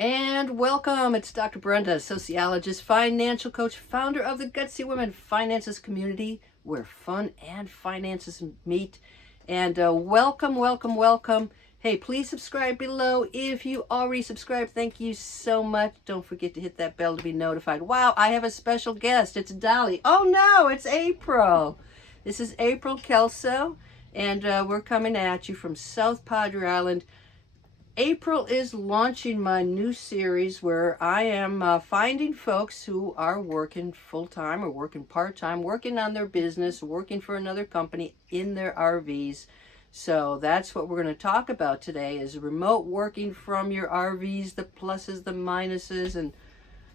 And welcome. It's Dr. Brenda, sociologist, financial coach, founder of the Gutsy Women Finances community, where fun and finances meet. And welcome. Hey, please subscribe below. If you already subscribed, thank you so much. Don't forget to hit that bell to be notified. Wow, I have a special guest. It's Dolly. Oh no, it's April. This is April Kelsoe, and we're coming at you from South Padre Island. April is launching my new series where I am finding folks who are working full-time or working part-time, working on their business, working for another company in their RVs. So that's what we're going to talk about today is remote working from your RVs, the pluses, the minuses, and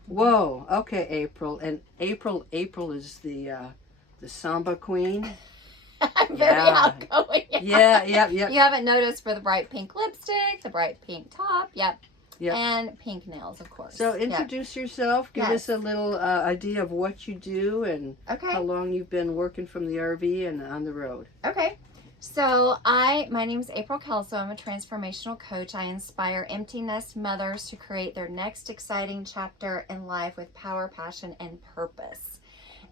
whoa, okay, April. And April is the samba queen. I'm very outgoing. Yeah. You haven't noticed for the bright pink lipstick, the bright pink top, Yep. and pink nails, of course. So introduce yourself. Give us a little idea of what you do and how long you've been working from the RV and on the road. Okay. So my name is April Kelsoe. I'm a transformational coach. I inspire empty nest mothers to create their next exciting chapter in life with power, passion, and purpose.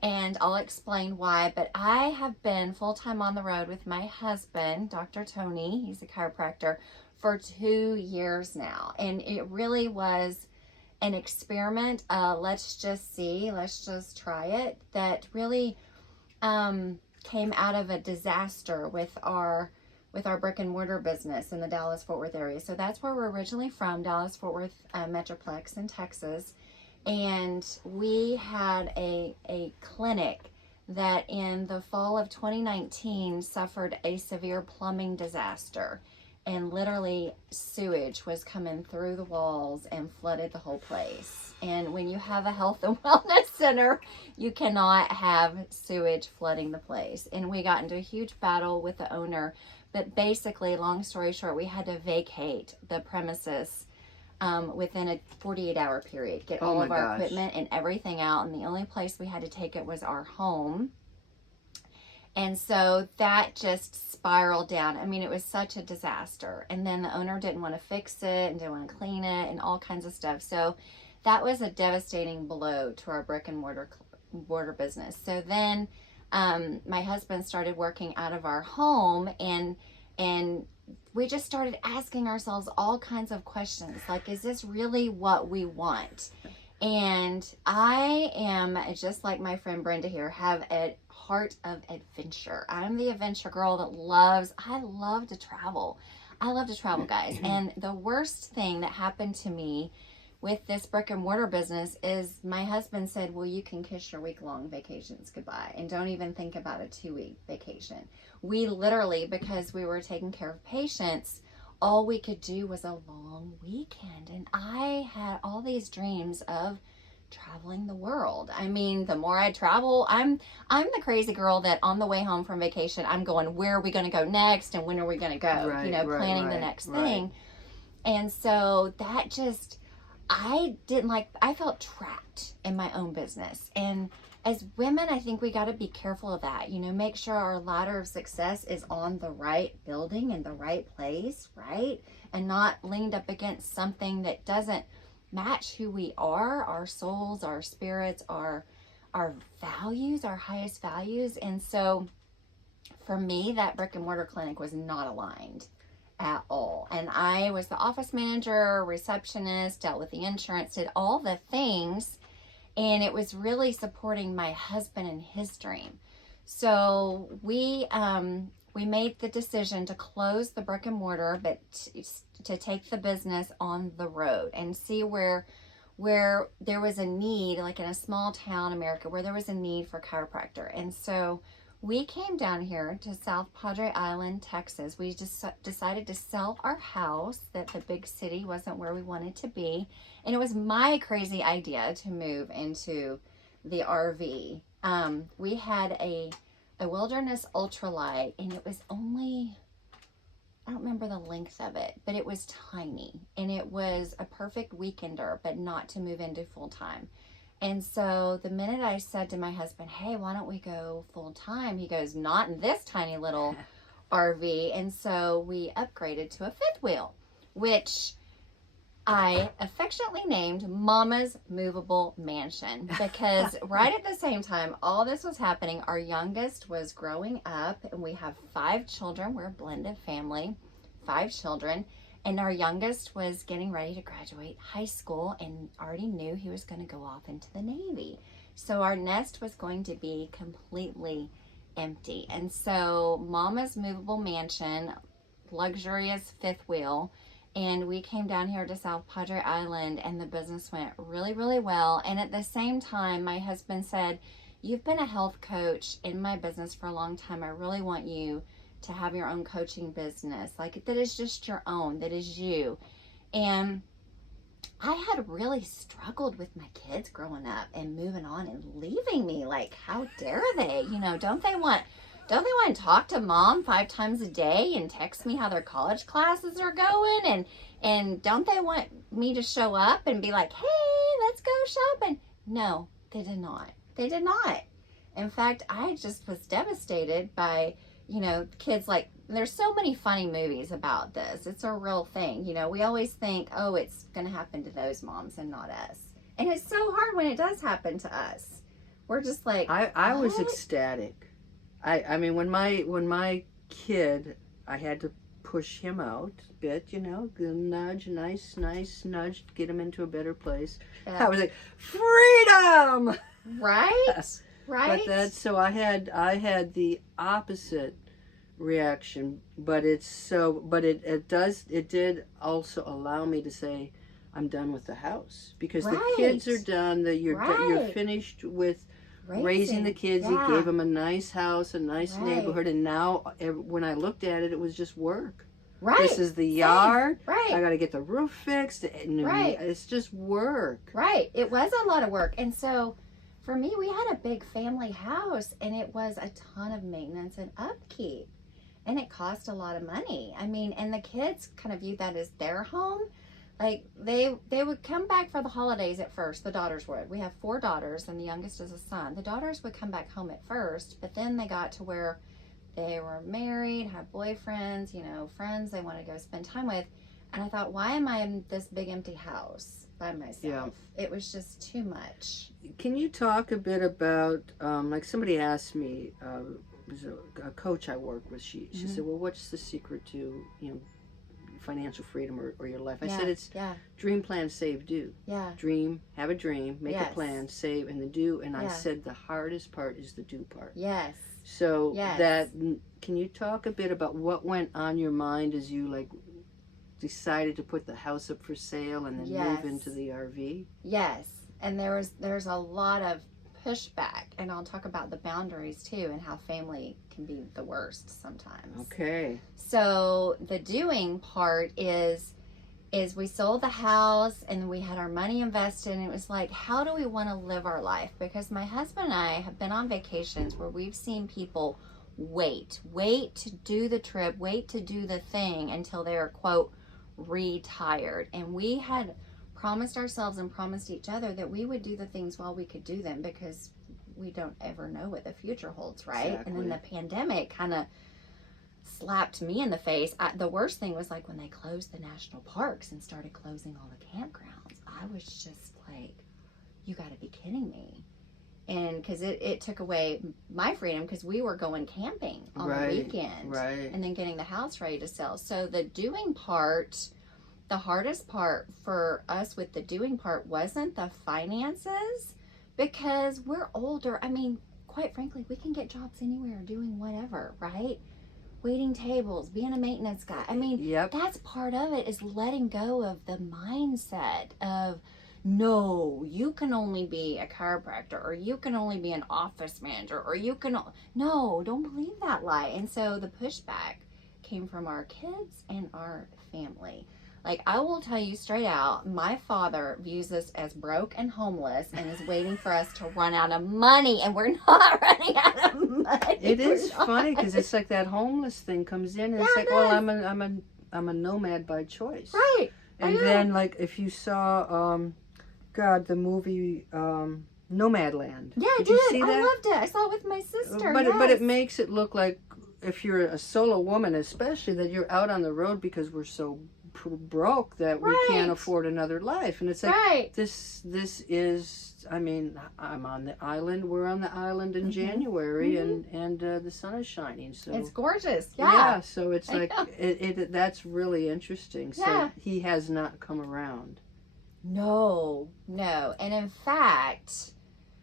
And I'll explain why, but I have been full-time on the road with my husband, Dr. Tony, he's a chiropractor, for 2 years now. And it really was an experiment. Let's just try it. That really came out of a disaster with our brick and mortar business in the Dallas-Fort Worth area. So that's where we're originally from, Dallas-Fort Worth Metroplex in Texas. And we had a clinic that in the fall of 2019 suffered a severe plumbing disaster, and literally sewage was coming through the walls and flooded the whole place. And when you have a health and wellness center, you cannot have sewage flooding the place. And we got into a huge battle with the owner, but basically, long story short, we had to vacate the premises within a 48-hour period, get all of our equipment and everything out. And the only place we had to take it was our home. And so that just spiraled down. I mean, it was such a disaster. And then the owner didn't want to fix it and didn't want to clean it and all kinds of stuff. So that was a devastating blow to our brick and mortar business. So then my husband started working out of our home, and we just started asking ourselves all kinds of questions like, is this really what we want? And I am, just like my friend Brenda here, have a heart of adventure. I'm the adventure girl that I love to travel. I love to travel, guys. And the worst thing that happened to me with this brick and mortar business is my husband said, well, you can kiss your week-long vacations goodbye and don't even think about a 2-week vacation. We literally, because we were taking care of patients, all we could do was a long weekend. And I had all these dreams of traveling the world. I mean, the more I travel, I'm the crazy girl that on the way home from vacation, I'm going, where are we going to go next? And when are we going to go? Planning the next thing. And so that just, I felt trapped in my own business. And as women, I think we got to be careful of that. Make sure our ladder of success is on the right building in the right place, right? And not leaned up against something that doesn't match who we are, our souls, our spirits, our values, our highest values. And so for me, that brick and mortar clinic was not aligned at all. And I was the office manager, receptionist, dealt with the insurance, did all the things. And it was really supporting my husband and his dream. So we made the decision to close the brick and mortar, but to take the business on the road and see where there was a need, like in a small town, America, where there was a need for chiropractor. And so we came down here to South Padre Island, Texas. We just decided to sell our house, that the big city wasn't where we wanted to be. And it was my crazy idea to move into the RV. We had a wilderness ultralight, and it was only, I don't remember the length of it, but it was tiny. And it was a perfect weekender, but not to move into full time. And so the minute I said to my husband, hey, why don't we go full time? He goes, not in this tiny little RV. And so we upgraded to a fifth wheel, which I affectionately named Mama's Movable Mansion because right at the same time all this was happening, our youngest was growing up, and we have 5 children. We're a blended family, 5 children. And our youngest was getting ready to graduate high school and already knew he was going to go off into the Navy. So our nest was going to be completely empty. And so Mama's Movable Mansion, luxurious 5th wheel, and we came down here to South Padre Island, and the business went really, really well. And at the same time, my husband said, "You've been a health coach in my business for a long time. I really want you to have your own coaching business, like that is just your own, that is you." And I had really struggled with my kids growing up and moving on and leaving me. Like, how dare they? You know, don't they want to talk to mom 5 times a day and text me how their college classes are going? And don't they want me to show up and be like, "Hey, let's go shopping"? No, they did not. They did not. In fact, I just was devastated by, you know, kids. Like, there's so many funny movies about this. It's a real thing. You know, we always think, oh, it's going to happen to those moms and not us. And it's so hard when it does happen to us. We're just like, I was ecstatic. I mean, when my kid, I had to push him out a bit, you know, nudge, nice nudge, get him into a better place. Yeah. I was like, freedom! Right? Right? But that's, so I had the opposite reaction, but it did also allow me to say, I'm done with the house, because the kids are done, that you're finished with raising the kids. Yeah. He gave them a nice house, a nice neighborhood, and now when I looked at it, it was just work. Right. This is the yard. Right. I got to get the roof fixed. Right. It's just work. Right. It was a lot of work. And so for me, we had a big family house, and it was a ton of maintenance and upkeep. And it cost a lot of money. I mean, and the kids kind of viewed that as their home. Like, they would come back for the holidays at first. The daughters would. We have 4 daughters, and the youngest is a son. The daughters would come back home at first, but then they got to where they were married, had boyfriends, you know, friends they want to go spend time with. And I thought, why am I in this big empty house by myself? Yeah. It was just too much. Can you talk a bit about, like somebody asked me, was a coach I work with, she said, well, what's the secret to, you know, financial freedom or your life? I said, it's dream, plan, save, do. Yeah. Dream, have a dream, make a plan, save, and then do. And I said the hardest part is the do part. Yes. So that, can you talk a bit about what went on your mind as you like decided to put the house up for sale and then move into the RV? Yes. And there's a lot of pushback, and I'll talk about the boundaries too, and how family can be the worst sometimes. Okay. So the doing part is we sold the house, and we had our money invested, and it was like, how do we want to live our life? Because my husband and I have been on vacations where we've seen people wait to do the trip, wait to do the thing until they're, quote, retired. And we had promised ourselves and promised each other that we would do the things while we could do them, because we don't ever know what the future holds, right? Exactly. And then the pandemic kind of slapped me in the face. The worst thing was like when they closed the national parks and started closing all the campgrounds. I was just like, you got to be kidding me. And because it took away my freedom, because we were going camping on the weekend and then getting the house ready to sell. So the doing part, the hardest part for us with the doing part wasn't the finances, because we're older. I mean, quite frankly, we can get jobs anywhere doing whatever, right? Waiting tables, being a maintenance guy. I mean, that's part of it, is letting go of the mindset of, no, you can only be a chiropractor, or you can only be an office manager, or you can, no, don't believe that lie. And so the pushback came from our kids and our family. Like, I will tell you straight out, my father views us as broke and homeless and is waiting for us to run out of money, and we're not running out of money. It is funny, because it's like that homeless thing comes in, and it's like, well, I'm a nomad by choice. Right. And then, like, if you saw, the movie Nomadland. Yeah, I did. See that? I loved it. I saw it with my sister. But it makes it look like, if you're a solo woman especially, that you're out on the road because we're so broke that we can't afford another life. And it's like, this is, I mean, I'm on the island. We're on the island in January, and the sun is shining. So it's gorgeous. Yeah. So it's like, that's really interesting. So he has not come around. No. And in fact,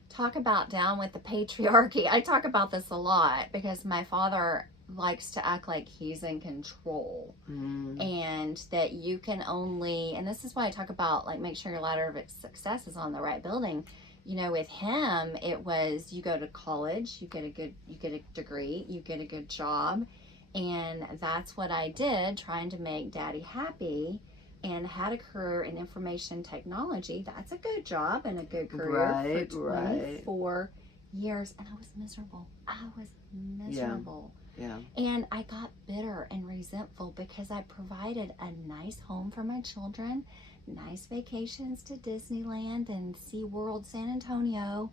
talk about down with the patriarchy. I talk about this a lot because my father likes to act like he's in control, and that you can only, and this is why I talk about, like, make sure your ladder of success is on the right building. You know, with him, it was, you go to college, you get a degree, you get a good job. And that's what I did, trying to make Daddy happy, and had a career in information technology. That's a good job and a good career for 24 years. And I was miserable. Yeah. And I got bitter and resentful because I provided a nice home for my children, nice vacations to Disneyland and SeaWorld San Antonio.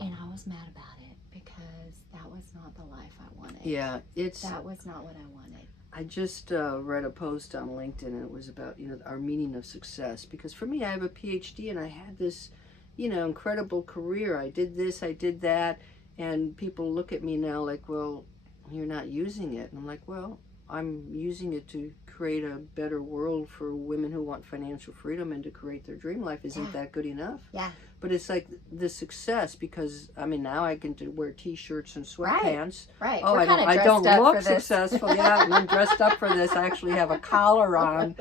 And I was mad about it because that was not the life I wanted. Yeah, that was not what I wanted. I just read a post on LinkedIn, and it was about, our meaning of success. Because for me, I have a PhD, and I had this, incredible career. I did this, I did that, and people look at me now like, well, you're not using it. And I'm like, well, I'm using it to create a better world for women who want financial freedom and to create their dream life. Isn't that good enough? Yeah. But it's like the success, because I mean, now I can wear T-shirts and sweatpants. Right. Oh, I don't look successful. Yeah, and I'm dressed up for this. I actually have a collar on,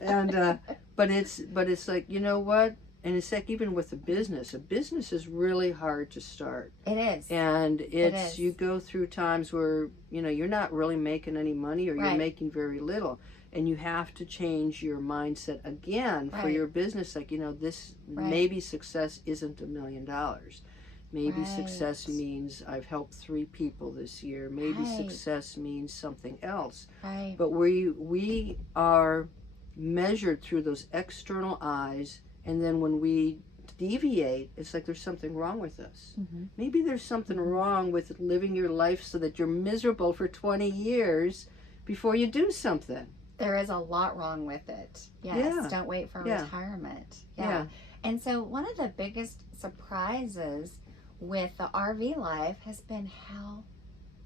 and but it's like, you know what? And it's like, even with a business is really hard to start. It is. And it's you go through times where you're not really making any money, or you're making very little. And you have to change your mindset again for your business. Like, this, maybe success isn't $1 million. Maybe success means I've helped 3 people this year. Maybe success means something else. Right. But we are measured through those external eyes. And then when we deviate, it's like there's something wrong with us. Maybe there's something wrong with living your life so that you're miserable for 20 years before you do something. There is a lot wrong with it. Yes. Yeah. Don't wait for retirement. Yeah. And so one of the biggest surprises with the RV life has been how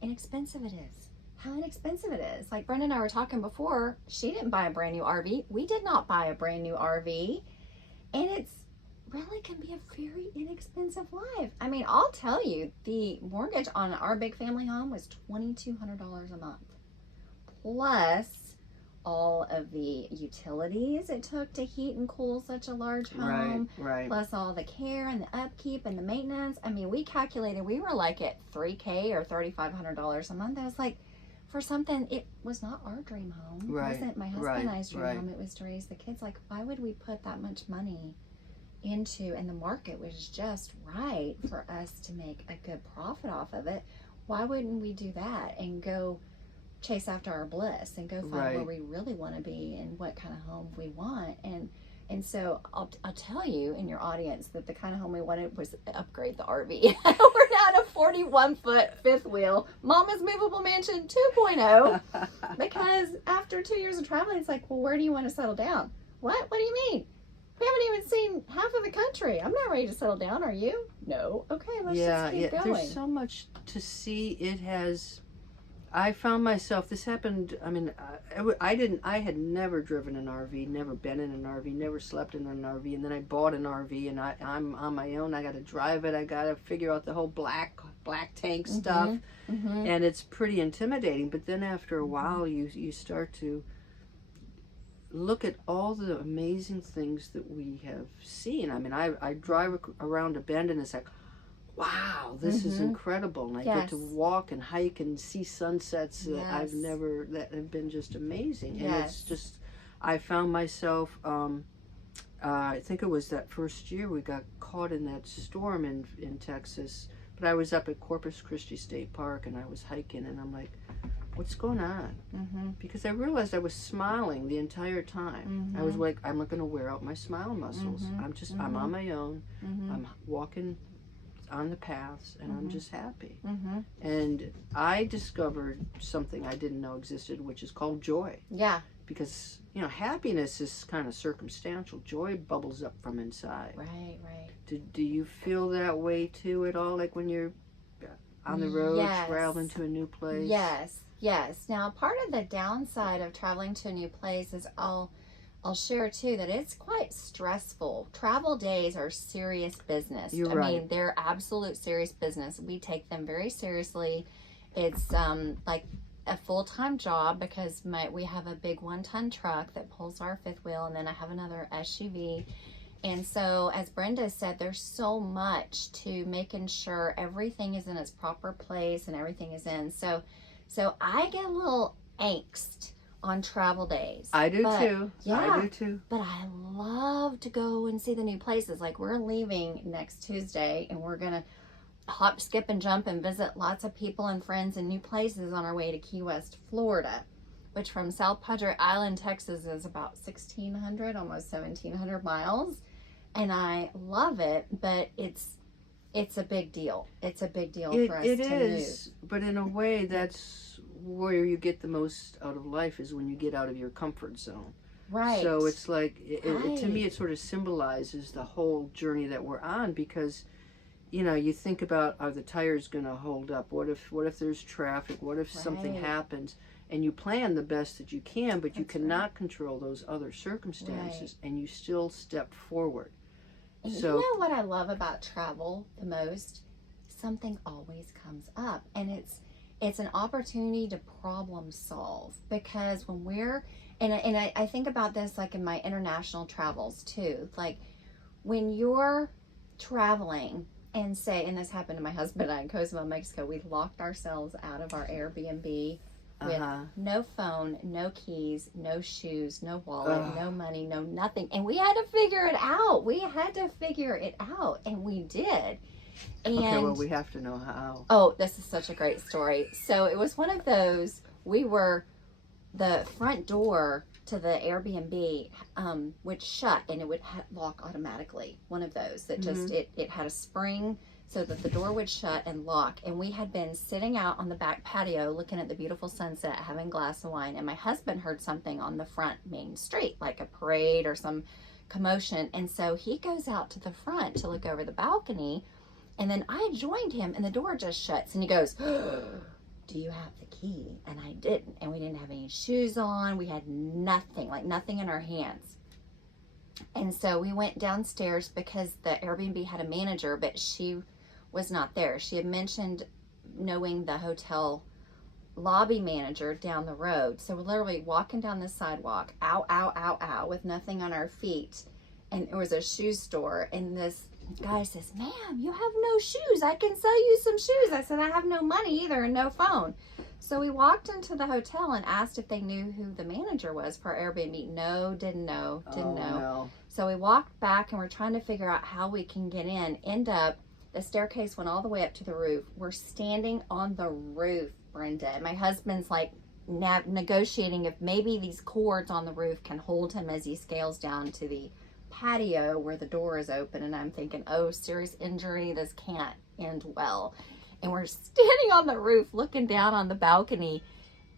inexpensive it is. Like Brenda and I were talking before, she didn't buy a brand new RV. We did not buy a brand new RV. And it's really can be a very inexpensive life. I mean, I'll tell you, the mortgage on our big family home was $2,200 a month. Plus all of the utilities it took to heat and cool such a large home, plus all the care and the upkeep and the maintenance. I mean, we calculated we were like at $3,000 or $3,500 a month. I was like, for something, it was not our dream home. It wasn't my husband and I's dream home. It was to raise the kids. Like, why would we put that much money into, and the market was just right for us to make a good profit off of it? Why wouldn't we do that and go chase after our bliss and go find where we really want to be and what kind of home we want? And so I'll tell you in your audience that the kind of home we wanted was upgrade the RV. We're now at a 41-foot fifth wheel Mama's Movable Mansion 2.0 because after 2 years of traveling, it's like, well, where do you want to settle down? What do you mean? We haven't even seen half of the country. I'm not ready to settle down. Are you? No. Okay, let's just keep going. There's so much to see. I found myself, this happened, I mean, I had never driven an RV, never been in an RV, never slept in an RV, and then I bought an RV, and I'm on my own. I got to drive it. I got to figure out the whole black tank stuff, and it's pretty intimidating. But then after a while, you start to look at all the amazing things that we have seen. I mean, I drive around a bend, and it's like, wow, this is incredible. And I get to walk and hike and see sunsets that that have been just amazing. And it's just, I found myself, I think it was that first year we got caught in that storm in Texas, but I was up at Corpus Christi State Park and I was hiking, and I'm like, what's going on? Because I realized I was smiling the entire time. I was like, I'm not going to wear out my smile muscles. I'm on my own. I'm walking on the paths, and I'm just happy. And I discovered something I didn't know existed, which is called joy. because, you know, happiness is kind of circumstantial. Joy bubbles up from inside. Right, right. Do you feel that way too at all? Like when you're on the road, Yes. traveling to a new place? Yes, yes. Now, part of the downside of traveling to a new place is I'll share too that it's quite stressful. Travel days are serious business. You're I right. mean, they're absolute serious business. We take them very seriously. It's like a full-time job because we have a big 1-ton truck that pulls our fifth wheel, and then I have another SUV. And so, as Brenda said, there's so much to making sure everything is in its proper place and everything is in. So I get a little angst on travel days. I do too. Yeah, I do too. but I love to go and see the new places. Like we're leaving next Tuesday, and we're gonna hop, skip, and jump and visit lots of people and friends and new places on our way to Key West, Florida, which from South Padre Island, Texas is about 1,600, almost 1,700 miles. And I love it, but it's a big deal. It's a big deal for us to move. It is, but in a way, that's where you get the most out of life, is when you get out of your comfort zone. Right. So it's like, Right. to me, it sort of symbolizes the whole journey that we're on, because, you know, you think about, are the tires going to hold up? What if there's traffic? What if something Right. happens? And you plan the best that you can, but you That's cannot control those other circumstances, and you still step forward. And So- you know what I love about travel the most? Something always comes up, and it's an opportunity to problem solve, because when we're and I think about this like in my international travels too. Like when you're traveling and this happened to my husband and I in Cozumel, Mexico. We locked ourselves out of our Airbnb with no phone, no keys, no shoes, no wallet, no money, no nothing. And we had to figure it out. And we did. And Okay, well, we have to know how. oh, this is such a great story. So it was one of those, the front door to the Airbnb would shut, and it would lock automatically. One of those that just, it had a spring so that the door would shut and lock. And we had been sitting out on the back patio looking at the beautiful sunset, having a glass of wine. And my husband heard something on the front main street, like a parade or some commotion. And so he goes out to the front to look over the balcony. And then I joined him, and the door just shuts. And he goes, do you have the key? And I didn't. And we didn't have any shoes on. We had nothing, like nothing in our hands. And so we went downstairs because the Airbnb had a manager, but she was not there. She had mentioned knowing the hotel lobby manager down the road. So we're literally walking down the sidewalk, ow, ow, ow, ow, with nothing on our feet. And there was a shoe store, and this guy says, ma'am, you have no shoes. I can sell you some shoes. I said, I have no money either and no phone. So we walked into the hotel and asked if they knew who the manager was for Airbnb. No, didn't know. No. So we walked back, and we're trying to figure out how we can get in. End up, the staircase went all the way up to the roof. We're standing on the roof, Brenda. And my husband's like negotiating if maybe these cords on the roof can hold him as he scales down to the patio where the door is open. And I'm thinking, oh, serious injury. This can't end well. And we're standing on the roof looking down on the balcony.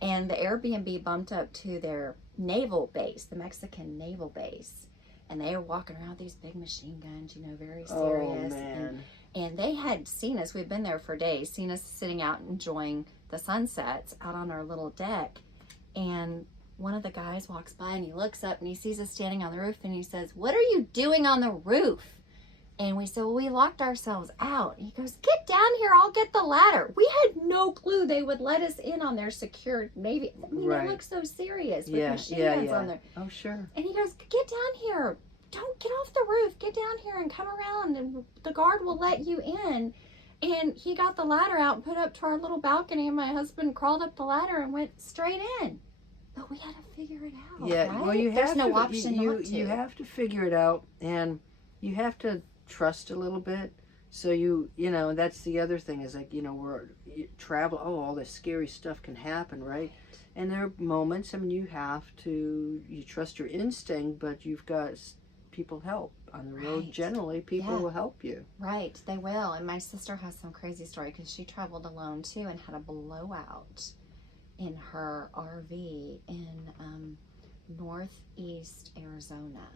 And the Airbnb bumped up to their naval base, the Mexican naval base. And they were walking around with these big machine guns, you know, very serious. Oh, man. And they had seen us, we've been there for days, seen us sitting out enjoying the sunsets out on our little deck. And one of the guys walks by, and he looks up, and he sees us standing on the roof, and he says, what are you doing on the roof? And we said, well, we locked ourselves out. And he goes, get down here, I'll get the ladder. We had no clue they would let us in on their secured Navy. I mean, Right. It looks so serious with Yeah, machine yeah, guns yeah. on there. Oh, sure. And he goes, get down here. Don't get off the roof. Get down here and come around, and the guard will let you in. And he got the ladder out and put it up to our little balcony, and my husband crawled up the ladder and went straight in. But we had to figure it out. Yeah, right? well, you have There's no to, option not to. you have to figure it out, and you have to trust a little bit. So you know, that's the other thing is like, you know, travel, all this scary stuff can happen, right? And there are moments, I mean, you trust your instinct, but you've got people help on the road. Right. Generally, people Yeah. will help you. Right, they will. And my sister has some crazy story because she traveled alone too and had a blowout in her RV in northeast Arizona,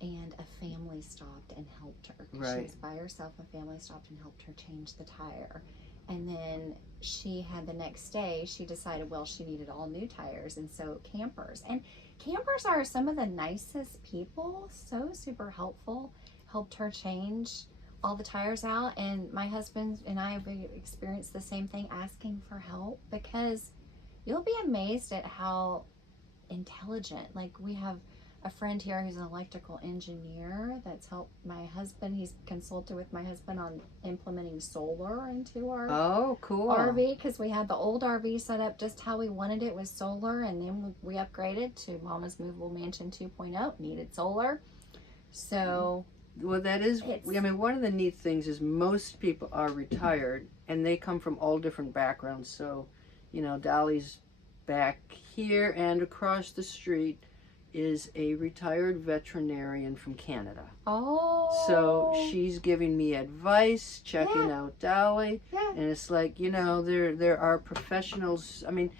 and a family stopped and helped her. She Right. was by herself. A family stopped and helped her change the tire. And then she had the next day, she decided, well, she needed all new tires. And so campers. And campers are some of the nicest people, so super helpful, helped her change all the tires out. And my husband and I have experienced the same thing, asking for help, because you'll be amazed at how intelligent, like we have a friend here who's an electrical engineer that's helped my husband. He's consulted with my husband on implementing solar into our Oh, cool. RV, because we had the old RV set up just how we wanted it with solar, and then we upgraded to Mama's Movable Mansion 2.0, needed solar. So Well, that is, I mean, one of the neat things is most people are retired and they come from all different backgrounds. So, you know, Dolly's back here, and across the street is a retired veterinarian from Canada. Oh. So she's giving me advice, checking out Dolly. Yeah. And it's like, you know, there are professionals. I mean,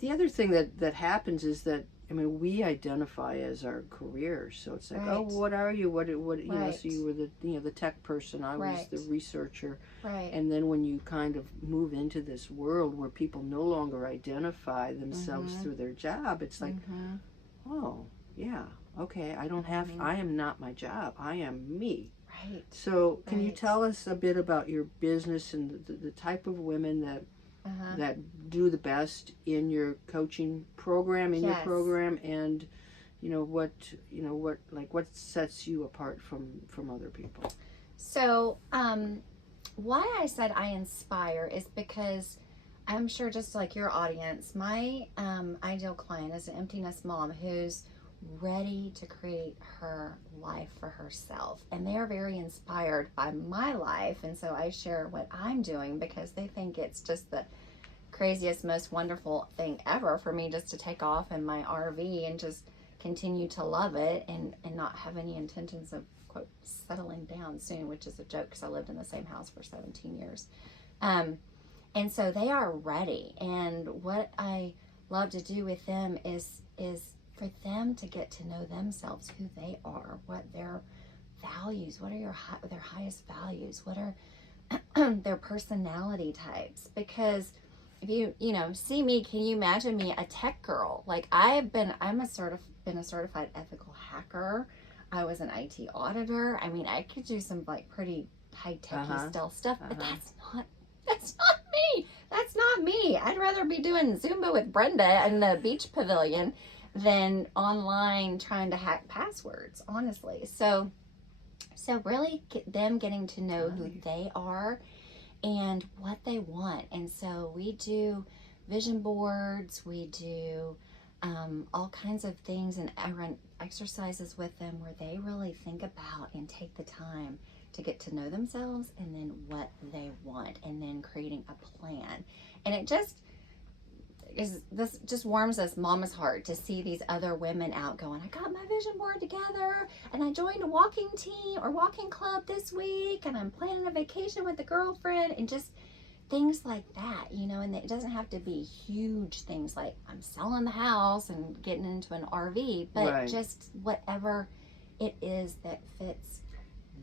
the other thing that happens is that, I mean, we identify as our careers. So it's like, Right. oh, what are you? What you know, Right. so you were the tech person, I was Right. the researcher. Right. And then when you kind of move into this world where people no longer identify themselves through their job, it's like, oh, yeah, okay, I am not my job. I am me. Right. So can you Right. tell us a bit about your business and the type of women that do the best in your coaching program, your Yes. program, and what sets you apart from other people? So, why I said I inspire is because I'm sure, just like your audience, my ideal client is an empty nest mom who's ready to create her life for herself, and they are very inspired by my life. And so I share what I'm doing because they think it's just the craziest, most wonderful thing ever for me just to take off in my RV and just continue to love it, and not have any intentions of, quote, settling down soon, which is a joke because I lived in the same house for 17 years. And so they are ready. And what I love to do with them is for them to get to know themselves, who they are, what their values, what are their highest values, what are their personality types. Because if you see me, can you imagine me, a tech girl? Like been a certified ethical hacker. I was an IT auditor. I mean, I could do some like pretty high techy stealth stuff, but that's not me. That's not me. I'd rather be doing Zumba with Brenda in the beach pavilion than online trying to hack passwords, honestly. So really them getting to know who they are and what they want. And so we do vision boards, we do all kinds of things, and I run exercises with them where they really think about and take the time to get to know themselves, and then what they want, and then creating a plan. And it just warms us mama's heart to see these other women out going, I got my vision board together, and I joined a walking team or walking club this week, and I'm planning a vacation with a girlfriend, and just things like that, and it doesn't have to be huge things like I'm selling the house and getting into an RV, but just whatever it is that fits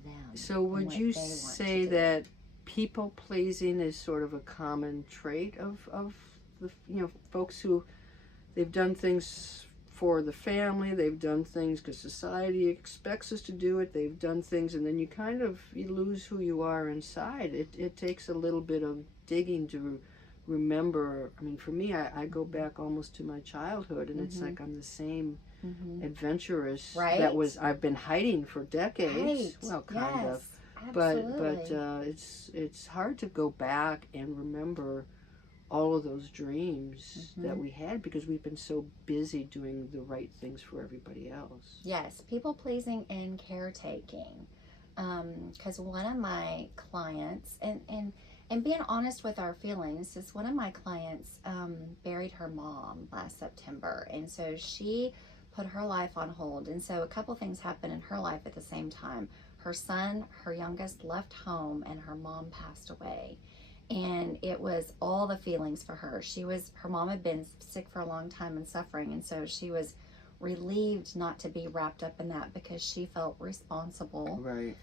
them. So would you say that people pleasing is sort of a common trait of the folks who they've done things for the family, they've done things because society expects us to do it, they've done things, and then you lose who you are inside. It takes a little bit of digging to remember. I mean, for me, I go back almost to my childhood, and it's like I'm the same adventurous that I've been hiding for decades. Well, kind of. Absolutely. But it's hard to go back and remember all of those dreams that we had because we've been so busy doing the right things for everybody else. Yes, people pleasing and caretaking. Because one of my clients, and being honest with our feelings, is one of my clients buried her mom last September, and so she put her life on hold. And so a couple things happened in her life at the same time. Her son, her youngest, left home, and her mom passed away. And it was all the feelings for her. Her mom had been sick for a long time and suffering, and so she was relieved not to be wrapped up in that because she felt responsible Right.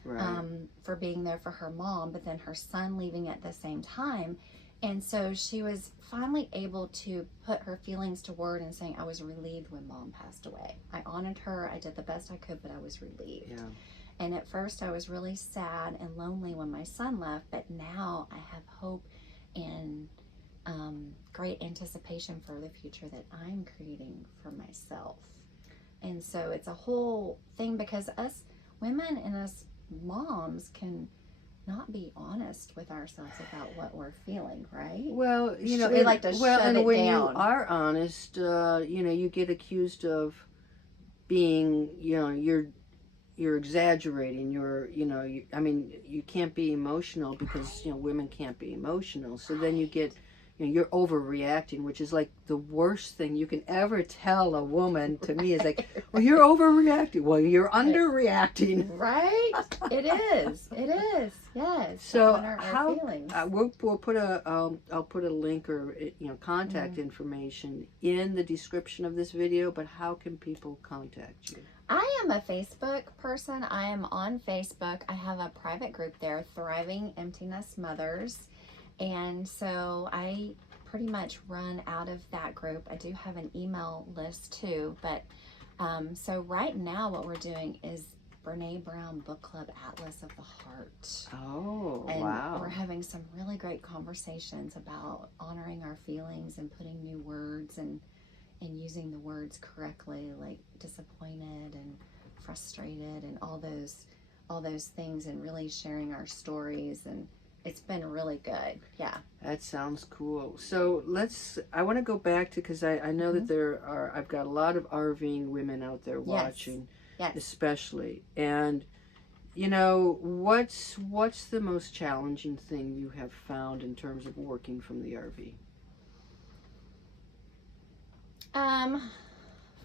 for being there for her mom, but then her son leaving at the same time. And so she was finally able to put her feelings to word and saying, I was relieved when mom passed away. I honored her. I did the best I could, but I was relieved. Yeah. And at first I was really sad and lonely when my son left, but now I have hope and great anticipation for the future that I'm creating for myself. And so it's a whole thing because us women and us moms can not be honest with ourselves about what we're feeling, right? Well, you know, we like to shove and it when down. you are honest, you know, you get accused of being, you know, you're exaggerating. I mean, you can't be emotional because you know women can't be emotional. So then you get, you know, you're overreacting, which is like the worst thing you can ever tell a woman. To me, is like, well, you're overreacting. Well, you're underreacting. Right? It is. It is. Yes. So honor our how feelings. we'll put a I'll put a link or you know contact information in the description of this video. But how can people contact you? I am a Facebook person. I am on Facebook. I have a private group there, Thriving Empty Nest Mothers. And so I pretty much run out of that group. I do have an email list too. But so right now what we're doing is Brene Brown Book Club Atlas of the Heart. Oh, And wow. we're having some really great conversations about honoring our feelings and putting new words and using the words correctly, like disappointed and frustrated and all those things, and really sharing our stories, and it's been really good. Yeah. That sounds cool. So I want to go back to, because I know that I've got a lot of RVing women out there watching, Yes. especially. And, you know, what's the most challenging thing you have found in terms of working from the RV?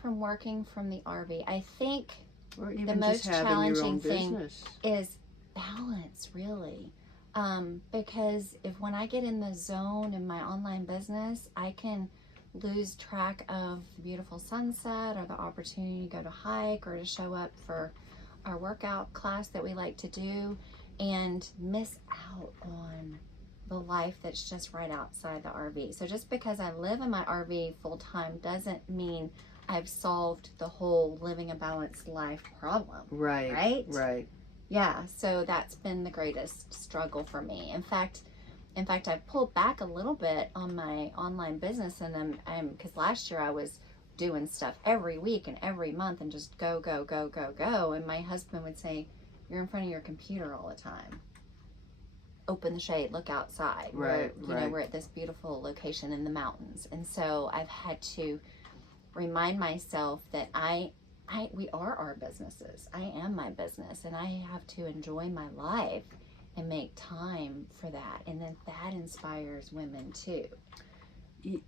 From working from the RV, I think Or even the most just having your own challenging thing business? is balance, really. Because when I get in the zone in my online business, I can lose track of the beautiful sunset or the opportunity to go to hike or to show up for our workout class that we like to do, and miss out on the life that's just right outside the RV. So just because I live in my RV full time doesn't mean I've solved the whole living a balanced life problem. Right. Yeah, so that's been the greatest struggle for me. In fact, I've pulled back a little bit on my online business, and I'm because last year I was doing stuff every week and every month and just go. And my husband would say, "You're in front of your computer all the time. Open the shade, look outside." Right. We're at this beautiful location in the mountains, and so I've had to remind myself that we are our businesses. I am my business, and I have to enjoy my life and make time for that. And then that inspires women too.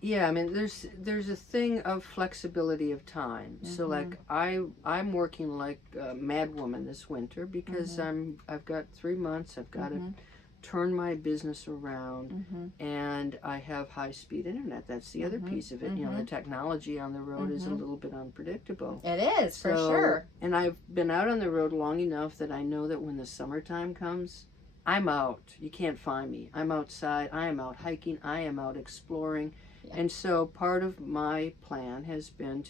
Yeah, I mean, there's a thing of flexibility of time. So like I'm working like a mad woman this winter because I've got 3 months. I've got to turn my business around, and I have high-speed internet. That's the other piece of it. You know, the technology on the road is a little bit unpredictable. It is, for sure. And I've been out on the road long enough that I know that when the summertime comes, I'm out. You can't find me. I'm outside. I am out hiking. I am out exploring. Yeah. And so part of my plan has been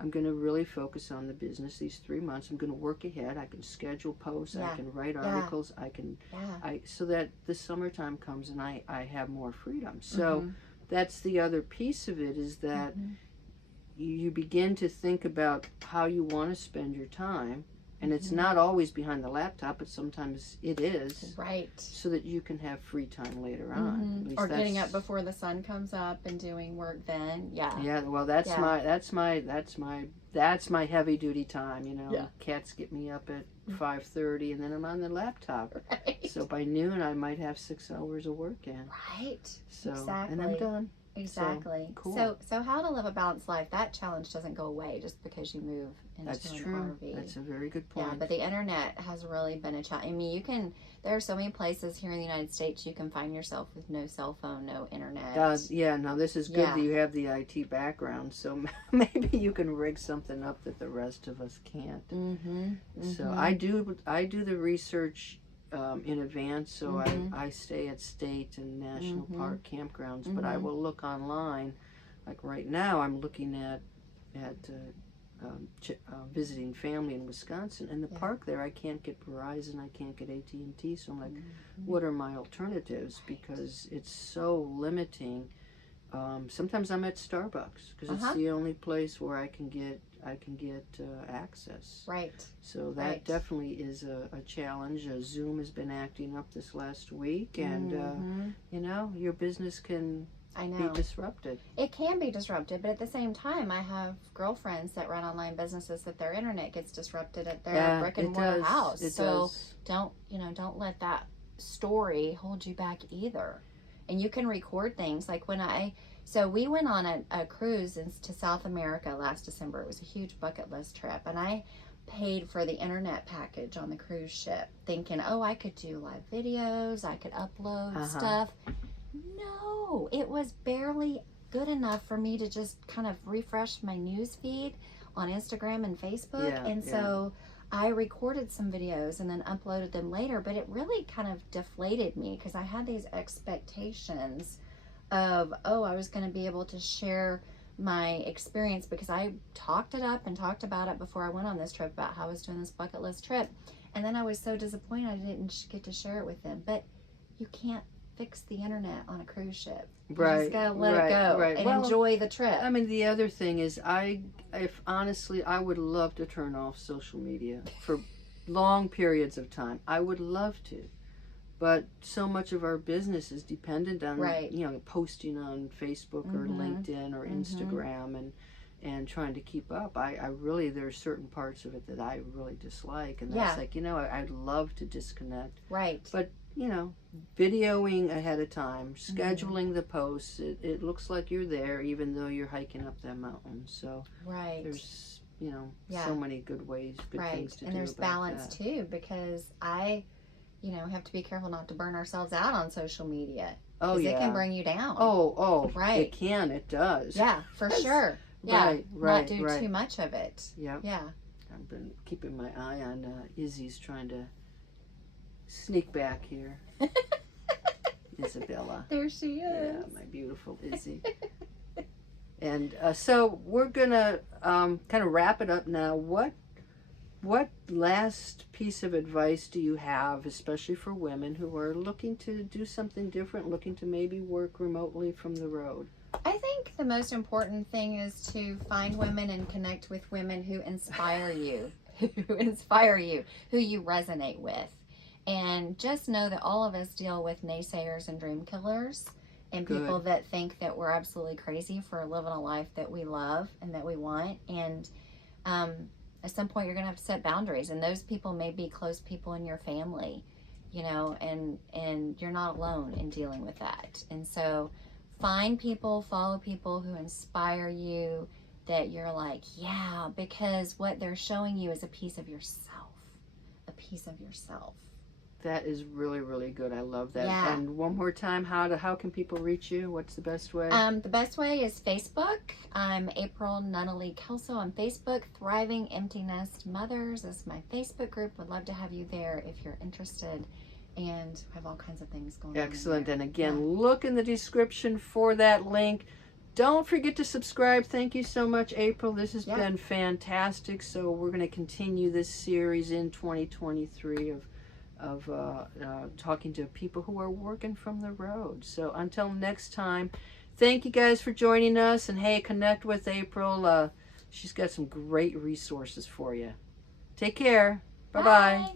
I'm going to really focus on the business these 3 months. I'm going to work ahead. I can schedule posts. I can write articles. So that the summertime comes and I have more freedom. So that's the other piece of it, is that you begin to think about how you want to spend your time. And it's not always behind the laptop, but sometimes it is. Right. So that you can have free time later on. Or getting up before the sun comes up and doing work then. Yeah. Yeah, well that's my heavy duty time, you know. Yeah. Cats get me up at 5:30 and then I'm on the laptop. Right. So by noon I might have 6 hours of work in. Right. So exactly. and I'm done. Exactly. Cool. So how to live a balanced life, that challenge doesn't go away just because you move into That's an true. RV. That's a very good point. Yeah, but the internet has really been a challenge. I mean, there are so many places here in the United States you can find yourself with no cell phone, no internet. Yeah, now this is good that you have the IT background, so maybe you can rig something up that the rest of us can't. So I do the research in advance, so I stay at state and national park campgrounds, but I will look online. Like right now, I'm looking at visiting family in Wisconsin, and the park there, I can't get Verizon, I can't get AT&T, so I'm like, what are my alternatives? Because it's so limiting. Sometimes I'm at Starbucks because it's the only place where I can get access. Right. So that definitely is a challenge. Zoom has been acting up this last week, and your business can be disrupted. It can be disrupted, but at the same time, I have girlfriends that run online businesses that their internet gets disrupted at their brick and mortar house. So don't let that story hold you back either. And you can record things like so we went on a cruise to South America last December. It was a huge bucket list trip, and I paid for the internet package on the cruise ship, thinking, I could do live videos, I could upload stuff. No, it was barely good enough for me to just kind of refresh my news feed on Instagram and Facebook. So I recorded some videos and then uploaded them later, but it really kind of deflated me because I had these expectations of, I was going to be able to share my experience because I talked it up and talked about it before I went on this trip about how I was doing this bucket list trip. And then I was so disappointed I didn't get to share it with them. But you can't fix the internet on a cruise ship. You just gotta let it go and enjoy the trip. I mean, the other thing is, if honestly, I would love to turn off social media for long periods of time. I would love to, but so much of our business is dependent on posting on Facebook or LinkedIn or Instagram and trying to keep up. I really, there's certain parts of it that I really dislike, and that's like, I'd love to disconnect. Right. But videoing ahead of time, scheduling the posts, it looks like you're there even though you're hiking up that mountain. So there's so many good things to do. And there's balance too, because I have to be careful not to burn ourselves out on social media. It can bring you down. It can, it does. Yeah, for sure. Yeah, not do too much of it. Yeah. I've been keeping my eye on Izzy's trying to sneak back here. Isabella. There she is. Yeah, my beautiful Izzy. And so we're gonna kind of wrap it up now. What last piece of advice do you have, especially for women who are looking to do something different, looking to maybe work remotely from the road? I think the most important thing is to find women and connect with women who inspire you, who you resonate with. And just know that all of us deal with naysayers and dream killers and people that think that we're absolutely crazy for living a life that we love and that we want. And at some point, you're going to have to set boundaries. And those people may be close people in your family, and you're not alone in dealing with that. And so follow people who inspire you, that you're like, because what they're showing you is a piece of yourself. That is really, really good. I love that. Yeah. And one more time, how can people reach you? What's the best way? The best way is Facebook. I'm April Nunnelee Kelsoe on Facebook. Thriving Empty Nest Mothers is my Facebook group. Would love to have you there if you're interested. And have all kinds of things going on. Excellent. And again, look in the description for that link. Don't forget to subscribe. Thank you so much, April. This has been fantastic. So we're going to continue this series in 2023 of talking to people who are working from the road. So until next time, thank you guys for joining us. And hey, connect with April. She's got some great resources for you. Take care. Bye-bye. Bye.